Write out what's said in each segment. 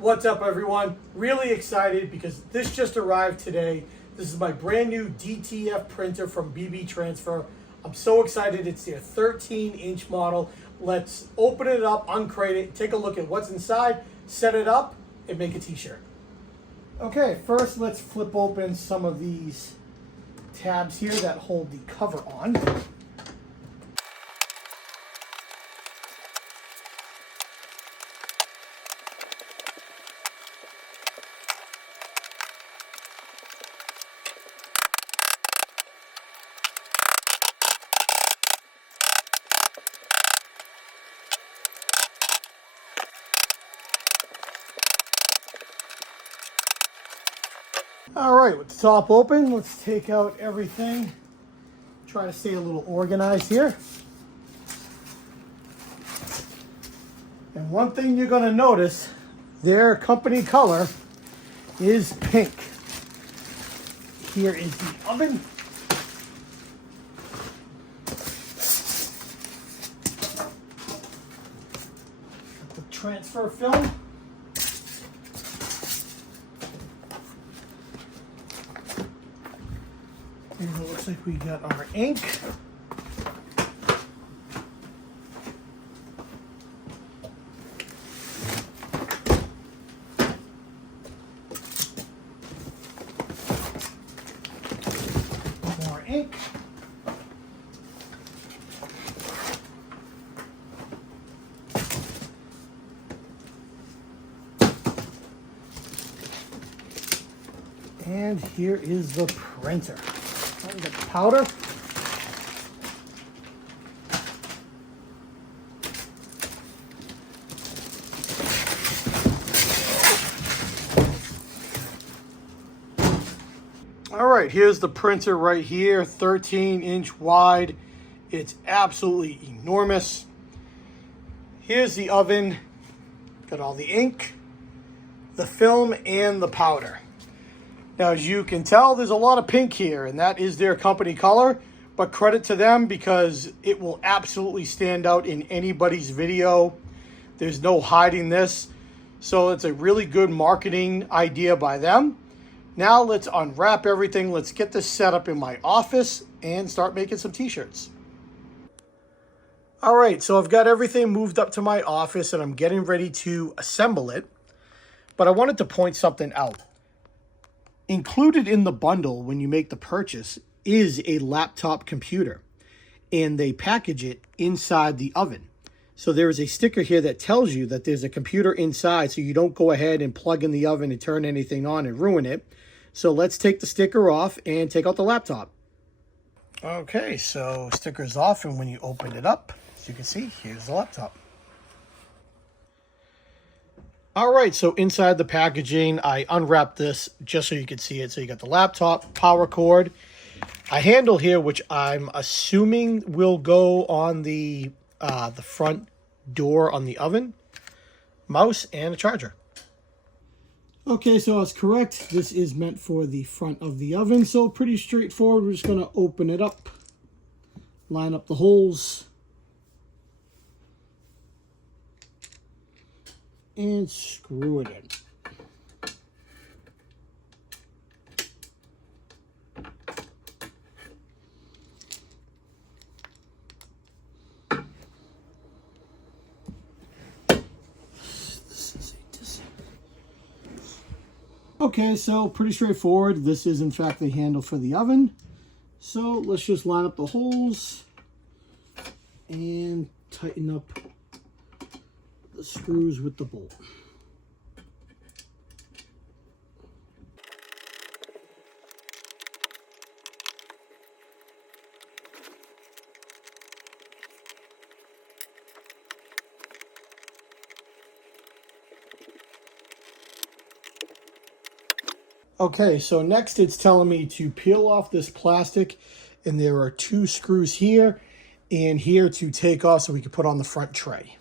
What's up, everyone? Really excited because this just arrived today. This is my brand new DTF printer from BB Transfer. I'm so excited. It's their 13-inch model. Let's open it up, uncrate it, take a look at what's inside, set it up, and make a t-shirt. Okay, first let's flip open some of these tabs here that hold the cover on. All right, with the top open, let's take out everything. Try to stay a little organized here. And one thing you're gonna notice, their company color is pink. Here is the oven. The transfer film. And it looks like we got our ink. More ink. And here is the printer. And the powder. All right, here's the printer right here, 13-inch wide. It's absolutely enormous. Here's the oven. Got all the ink, the film, and the powder. Now, as you can tell, there's a lot of pink here, and that is their company color, but credit to them because it will absolutely stand out in anybody's video. There's no hiding this. So it's a really good marketing idea by them. Now let's unwrap everything. Let's get this set up in my office and start making some t-shirts. All right, so I've got everything moved up to my office and I'm getting ready to assemble it. But I wanted to point something out. Included in the bundle when you make the purchase is a laptop computer, and they package it inside the oven. So there is a sticker here that tells you that there's a computer inside, so you don't go ahead and plug in the oven and turn anything on and ruin it. So let's take the sticker off and take out the laptop. Okay, so sticker's off, and when you open it up, as you can see, here's the laptop. All right, so inside the packaging, I unwrapped this just so you could see it. So you got the laptop, power cord, a handle here, which I'm assuming will go on the front door on the oven, mouse, and a charger. Okay, so I was correct. This is meant for the front of the oven, so pretty straightforward. We're just going to open it up, line up the holes, and screw it in. Okay, so pretty straightforward. This is in fact the handle for the oven. So let's just line up the holes and tighten up the screws with the bolt. Okay, so next it's telling me to peel off this plastic, and there are 2 screws here and here to take off so we can put on the front tray.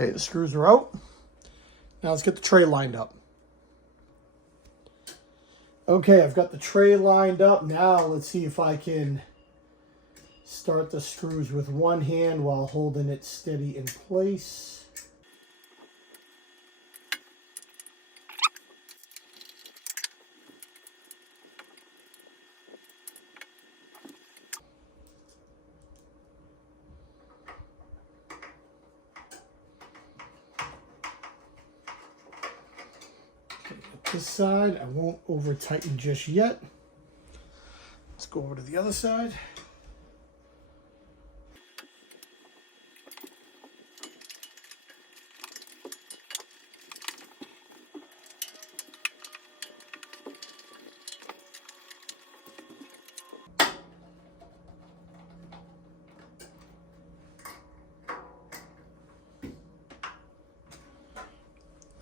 Okay, the screws are out. Now let's get the tray lined up. Okay, I've got the tray lined up. Now let's see if I can start the screws with one hand while holding it steady in place. This side, I won't over tighten just yet. Let's go over to the other side.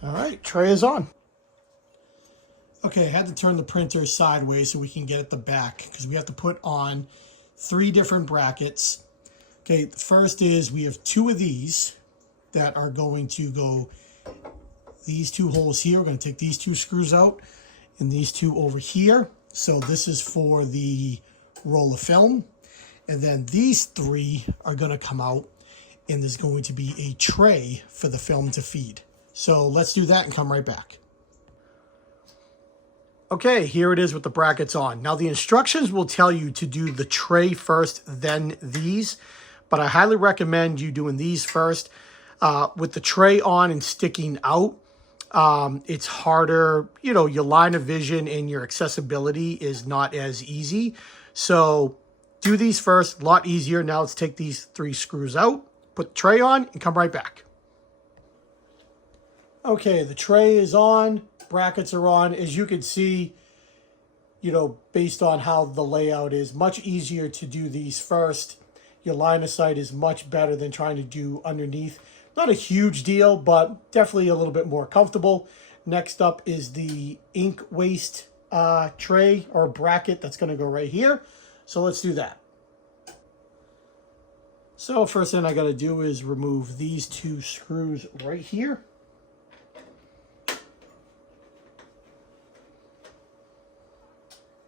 All right, tray is on. Okay, I had to turn the printer sideways so we can get at the back because we have to put on 3 different brackets. Okay, the first is we have 2 of these that are going to go these 2 holes here. We're going to take these 2 screws out and these 2 over here. So this is for the roll of film. And then these 3 are going to come out and there's going to be a tray for the film to feed. So let's do that and come right back. Okay, here it is with the brackets on. Now the instructions will tell you to do the tray first, then these, but I highly recommend you doing these first. With the tray on and sticking out, it's harder, you know, your line of vision and your accessibility is not as easy. So do these first, a lot easier. Now let's take these 3 screws out, put the tray on and come right back. Okay, the tray is on, brackets are on. As you can see, you know, based on how the layout is, much easier to do these first. Your line of sight is much better than trying to do underneath. Not a huge deal, but definitely a little bit more comfortable. Next up is the ink waste tray or bracket that's going to go right here. So let's do that. So first thing I got to do is remove these 2 screws right here.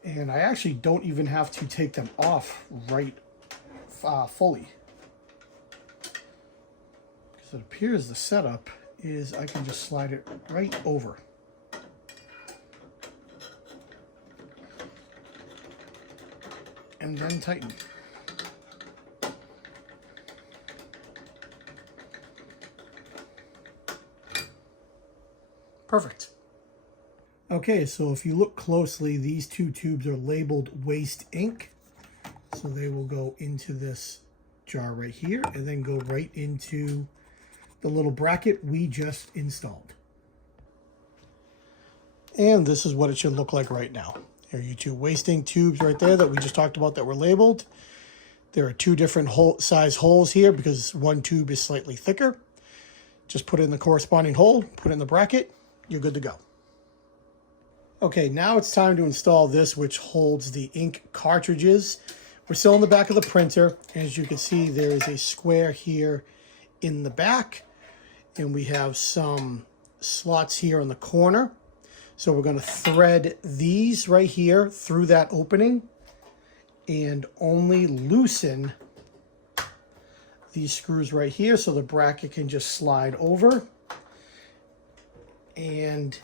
And I actually don't even have to take them off right fully. Because it appears the setup is I can just slide it right over. And then tighten. Perfect. Okay, so if you look closely, these 2 tubes are labeled waste ink. So they will go into this jar right here and then go right into the little bracket we just installed. And this is what it should look like right now. Here are your 2 waste ink tubes right there that we just talked about that were labeled. There are 2 different size holes here because one tube is slightly thicker. Just put it in the corresponding hole, put it in the bracket, you're good to go. Okay, now it's time to install this, which holds the ink cartridges. We're still in the back of the printer. As you can see, there is a square here in the back, and we have some slots here on the corner. So we're going to thread these right here through that opening and only loosen these screws right here so the bracket can just slide over and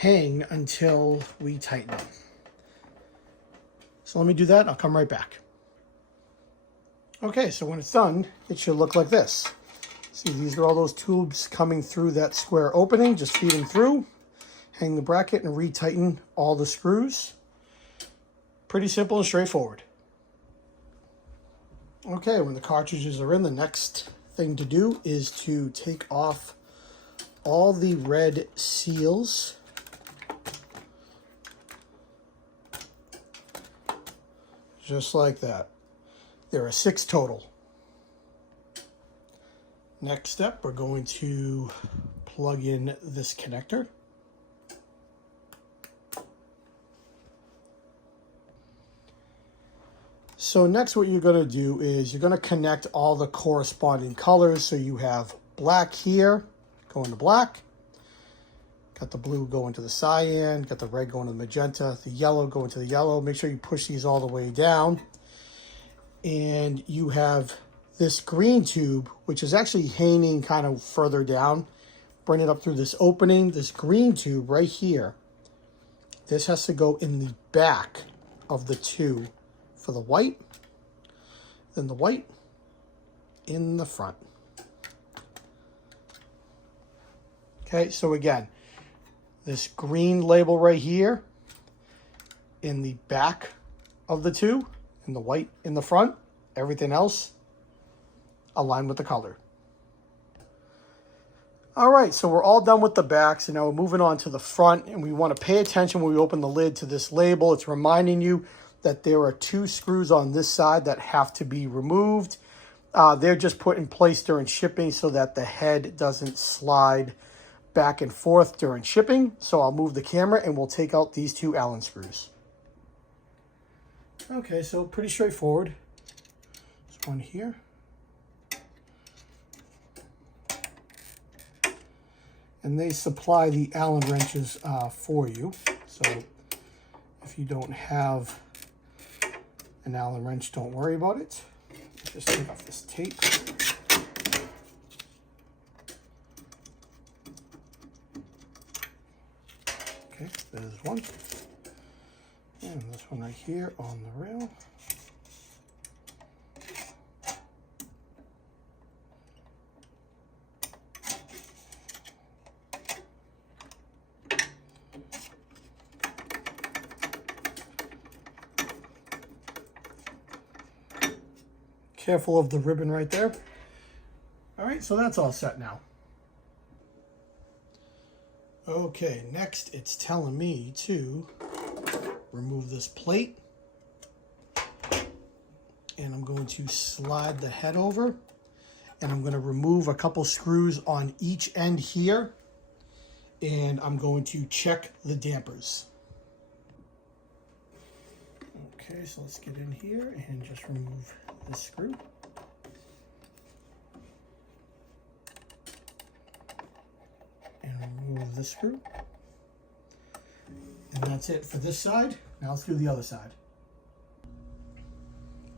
hang until we tighten it. So let me do that. I'll come right back. Okay, so when it's done, it should look like this. See, these are all those tubes coming through that square opening, just feeding through. Hang the bracket and retighten all the screws. Pretty simple and straightforward. Okay, when the cartridges are in, the next thing to do is to take off all the red seals. Just like that. There are 6 total. Next step, we're going to plug in this connector. So next what you're going to do is you're going to connect all the corresponding colors. So you have black here going to black, got the blue going to the cyan, got the red going to the magenta, the yellow going to the yellow. Make sure you push these all the way down. And you have this green tube, which is actually hanging kind of further down. Bring it up through this opening, this green tube right here. This has to go in the back of the two for the white, then the white in the front. Okay, so again, this green label right here in the back of the two, and the white in the front. Everything else aligned with the color. All right, so we're all done with the backs, and now we're moving on to the front, and we want to pay attention when we open the lid to this label. It's reminding you that there are 2 screws on this side that have to be removed. They're just put in place during shipping so that the head doesn't slide back and forth during shipping. So I'll move the camera and we'll take out these 2 Allen screws. Okay, so pretty straightforward. There's one here. And they supply the Allen wrenches for you. So if you don't have an Allen wrench, don't worry about it. Just take off this tape. Okay, there's one. And this one right here on the rail. Careful of the ribbon right there. All right, so that's all set now. Okay, next it's telling me to remove this plate. And I'm going to slide the head over. And I'm going to remove a couple screws on each end here. And I'm going to check the dampers. Okay, so let's get in here and just remove this screw. And remove this screw. And that's it for this side. Now let's do the other side.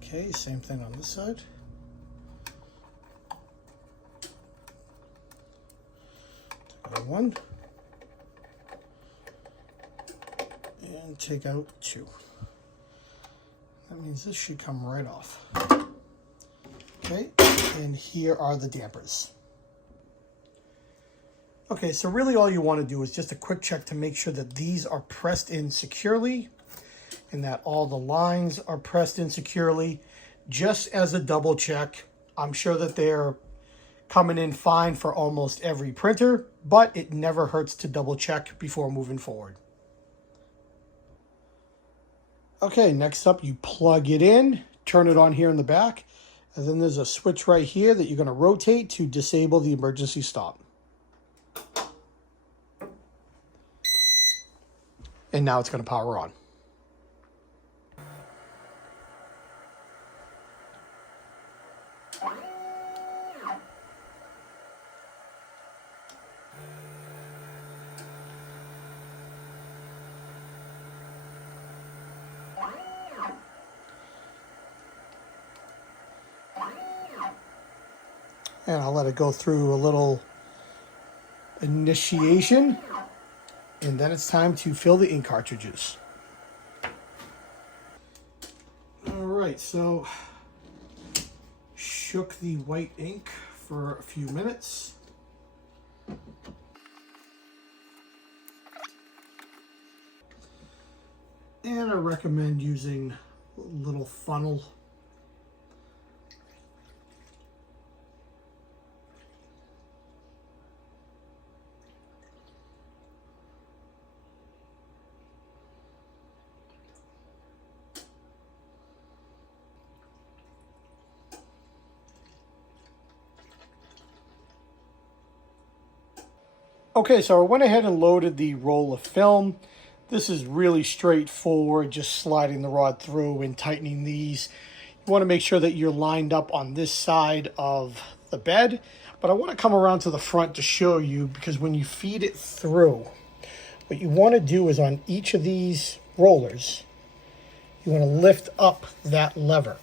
Okay, same thing on this side. Take out 1. And take out 2. That means this should come right off. Okay, and here are the dampers. Okay, so really all you want to do is just a quick check to make sure that these are pressed in securely and that all the lines are pressed in securely. Just as a double check, I'm sure that they're coming in fine for almost every printer, but it never hurts to double check before moving forward. Okay, next up you plug it in, turn it on here in the back, and then there's a switch right here that you're going to rotate to disable the emergency stop. And now it's going to power on. And I'll let it go through a little initiation. And then it's time to fill the ink cartridges. All right, so shook the white ink for a few minutes. And I recommend using a little funnel. Okay, so I went ahead and loaded the roll of film. This is really straightforward, just sliding the rod through and tightening these. You want to make sure that you're lined up on this side of the bed, but I want to come around to the front to show you, because when you feed it through, what you want to do is on each of these rollers, you want to lift up that lever.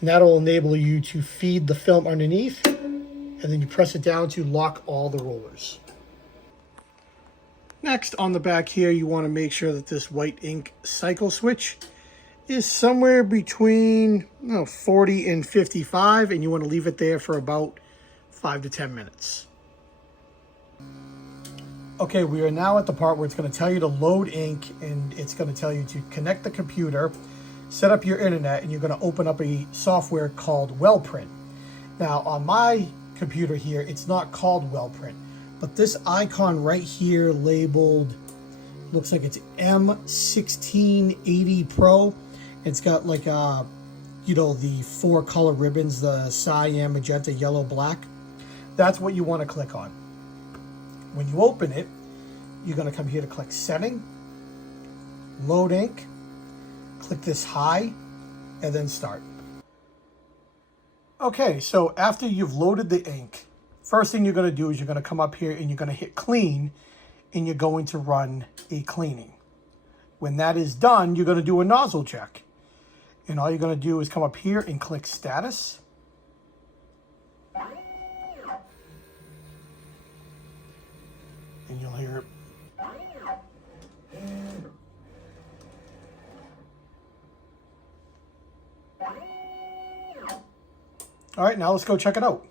And that'll enable you to feed the film underneath, and then you press it down to lock all the rollers. Next, on the back here, you want to make sure that this white ink cycle switch is somewhere between 40 and 55, and you want to leave it there for about 5 to 10 minutes. Okay, we are now at the part where it's going to tell you to load ink, and it's going to tell you to connect the computer, set up your internet, and you're going to open up a software called WellPrint. Now, on my computer here, it's not called WellPrint, but this icon right here labeled, looks like it's M1680 Pro. It's got like the 4 color ribbons, the cyan, magenta, yellow, black. That's what you want to click on. When you open it, you're going to come here to click Setting, Load Ink, click this high, and then Start. Okay, so after you've loaded the ink, first thing you're going to do is you're going to come up here and you're going to hit Clean, and you're going to run a cleaning. When that is done, you're going to do a nozzle check. And all you're going to do is come up here and click Status. And you'll hear it. All right, now let's go check it out.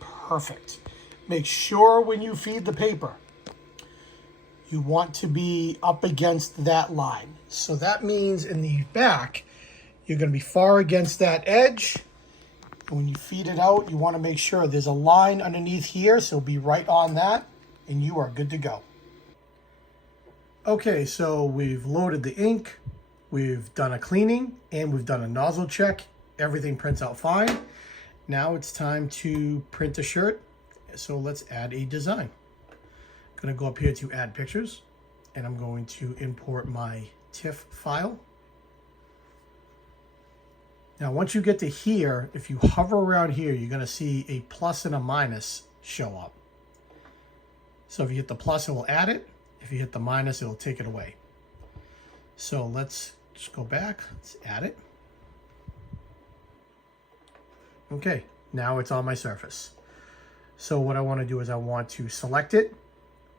Perfect. Make sure when you feed the paper, you want to be up against that line. So that means in the back, you're going to be far against that edge. And when you feed it out, you want to make sure there's a line underneath here, so be right on that, and you are good to go. Okay, so we've loaded the ink, we've done a cleaning, and we've done a nozzle check. Everything prints out fine. Now it's time to print a shirt. So let's add a design. I'm going to go up here to Add Pictures, and I'm going to import my TIFF file. Now, once you get to here, if you hover around here, you're going to see a plus and a minus show up. So if you hit the plus, it will add it. If you hit the minus, it will take it away. So let's just go back. Let's add it. Okay, now it's on my surface. So what I want to do is I want to select it.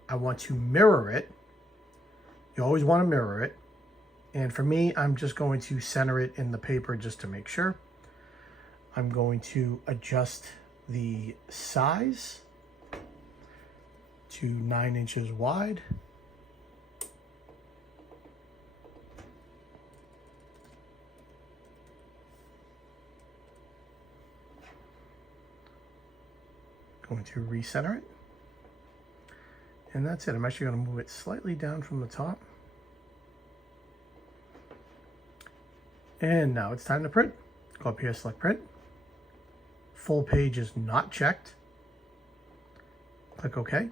I want to mirror it. You always want to mirror it. And for me, I'm just going to center it in the paper just to make sure. I'm going to adjust the size to 9 inches wide. Going to recenter it. And that's it. I'm actually going to move it slightly down from the top. And now it's time to print. Go up here, select print. Full page is not checked. Click OK.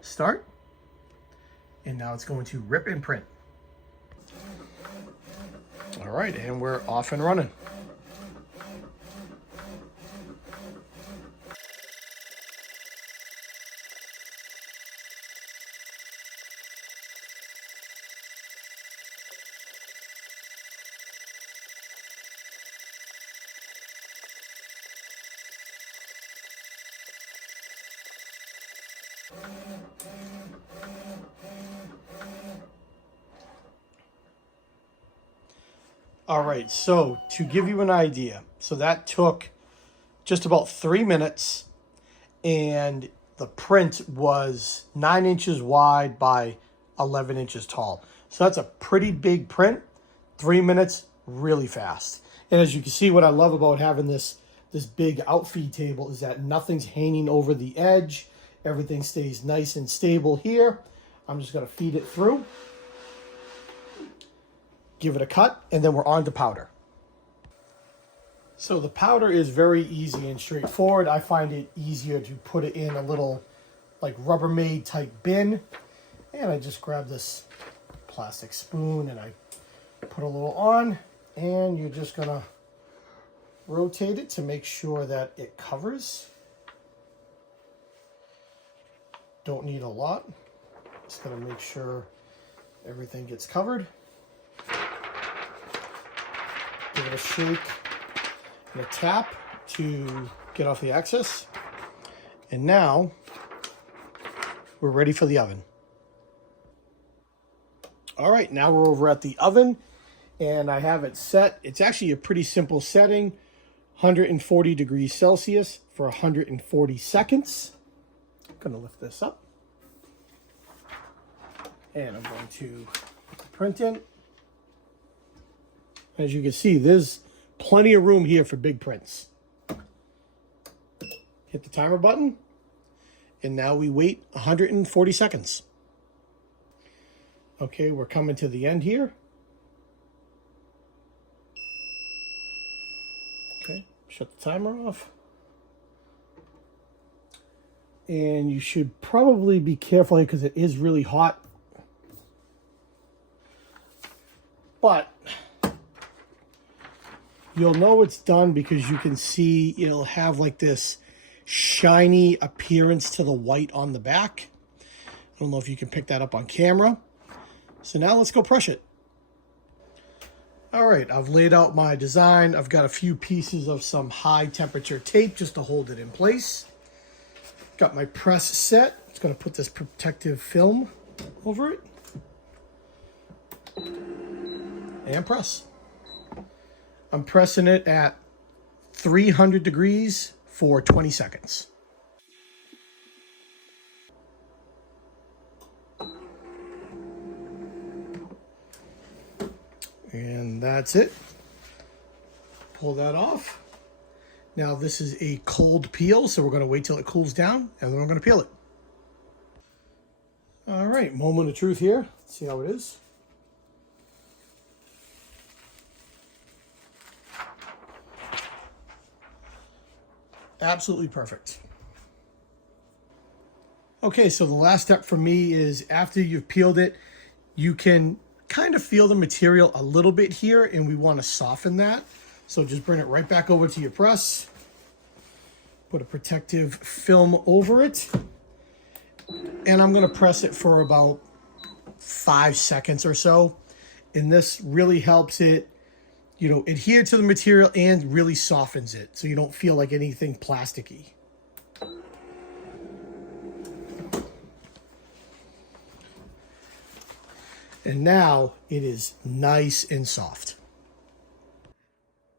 Start. And now it's going to rip and print. All right, and we're off and running. All right, so to give you an idea, so that took just about 3 minutes, and the print was 9 inches wide by 11 inches tall. So that's a pretty big print. 3 minutes, really fast. And as you can see, what I love about having this big outfeed table is that nothing's hanging over the edge. Everything stays nice and stable here. I'm just going to feed it through. Give it a cut, and then we're on to powder. So the powder is very easy and straightforward. I find it easier to put it in a little like Rubbermaid type bin. And I just grab this plastic spoon and I put a little on, and you're just gonna rotate it to make sure that it covers. Don't need a lot. Just gonna make sure everything gets covered. Give it a shake and a tap to get off the excess. And now we're ready for the oven. All right, now we're over at the oven and I have it set. It's actually a pretty simple setting, 140 degrees Celsius for 140 seconds. I'm gonna lift this up and I'm going to put the print in. As you can see, there's plenty of room here for big prints. Hit the timer button, and now we wait 140 seconds. Okay, we're coming to the end here. Okay, shut the timer off. And you should probably be careful because it is really hot. But you'll know it's done because you can see it'll have like this shiny appearance to the white on the back. I don't know if you can pick that up on camera. So now let's go press it. All right, I've laid out my design. I've got a few pieces of some high temperature tape just to hold it in place. Got my press set. It's gonna put this protective film over it. And press. I'm pressing it at 300 degrees for 20 seconds. And that's it. Pull that off. Now this is a cold peel, so we're going to wait till it cools down and then we're going to peel it. All right, moment of truth here. Let's see how it is. Absolutely perfect. Okay, so the last step for me is after you've peeled it, you can kind of feel the material a little bit here, and we want to soften that. So just bring it right back over to your press. Put a protective film over it. And I'm going to press it for about 5 seconds or so. And this really helps it, you know, adhere to the material and really softens it so you don't feel like anything plasticky. And now it is nice and soft.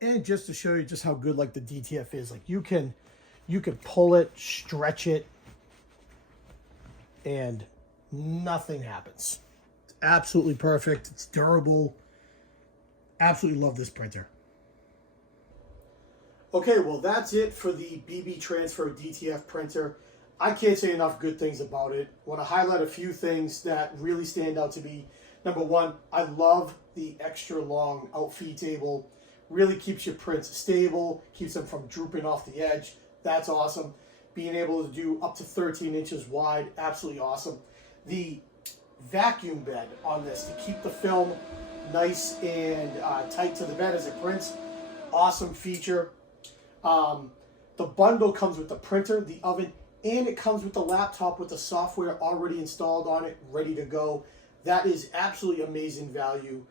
And just to show you just how good like the DTF is, like you can pull it, stretch it, and nothing happens. It's absolutely perfect. It's durable. Absolutely love this printer. Okay, well that's it for the BB Transfer DTF printer. I can't say enough good things about it. I want to highlight a few things that really stand out to me. Number one, I love the extra long outfeed table. Really keeps your prints stable, keeps them from drooping off the edge. That's awesome. Being able to do up to 13 inches wide, absolutely awesome. The vacuum bed on this to keep the film nice and tight to the bed as it prints, awesome feature. The bundle comes with the printer, the oven, and it comes with the laptop with the software already installed on it, ready to go. That is absolutely amazing value.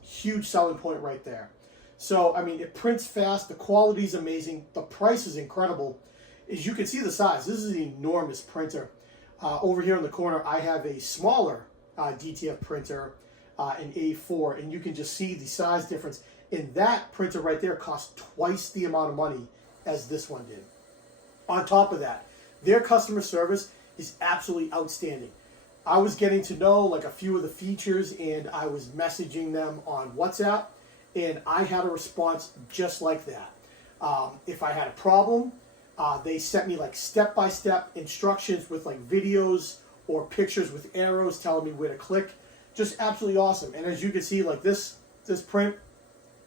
Huge selling point right there. So, I mean, it prints fast. The quality is amazing. The price is incredible. As you can see the size, this is an enormous printer. Over here in the corner, I have a smaller DTF printer, an A4, and you can just see the size difference. And that printer right there costs twice the amount of money as this one did. On top of that, their customer service is absolutely outstanding. I was getting to know like a few of the features and I was messaging them on WhatsApp and I had a response just like that. If I had a problem, they sent me like step-by-step instructions with like videos or pictures with arrows telling me where to click. Just absolutely awesome. And as you can see, like this print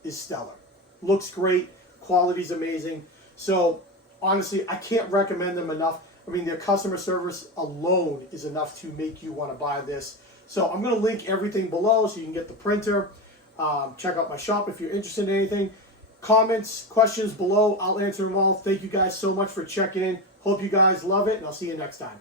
is stellar. Looks great. Quality's amazing. So honestly, I can't recommend them enough. I mean, their customer service alone is enough to make you want to buy this. So I'm going to link everything below so you can get the printer. Check out my shop if you're interested in anything. Comments, questions below, I'll answer them all. Thank you guys so much for checking in. Hope you guys love it, and I'll see you next time.